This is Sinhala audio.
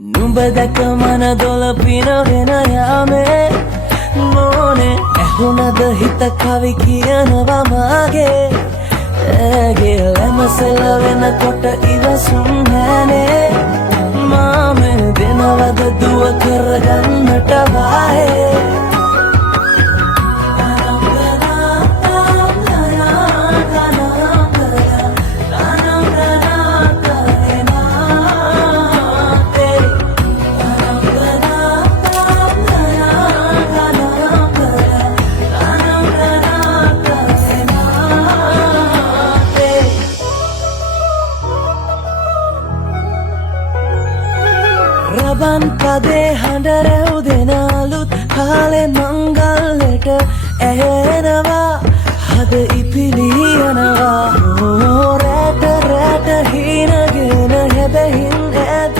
නුඹදක මන දොළ පිනගෙන යාමේ මොනේ ඇහුණද හිත කවි කියනවා මාගේ ඇගේ ලැමසල වෙනකොට ඉවසුම් නැනේ මාමේ දෙනවද දුව කරගන්නට වායේ රබන් පදේ හඬ රැව් දෙනාලුත් කාලේ මංගල්ලට ඇහෙනවා හද ඉපිලියනවා රැට රැට හිනගෙන හැබැහින් ඇත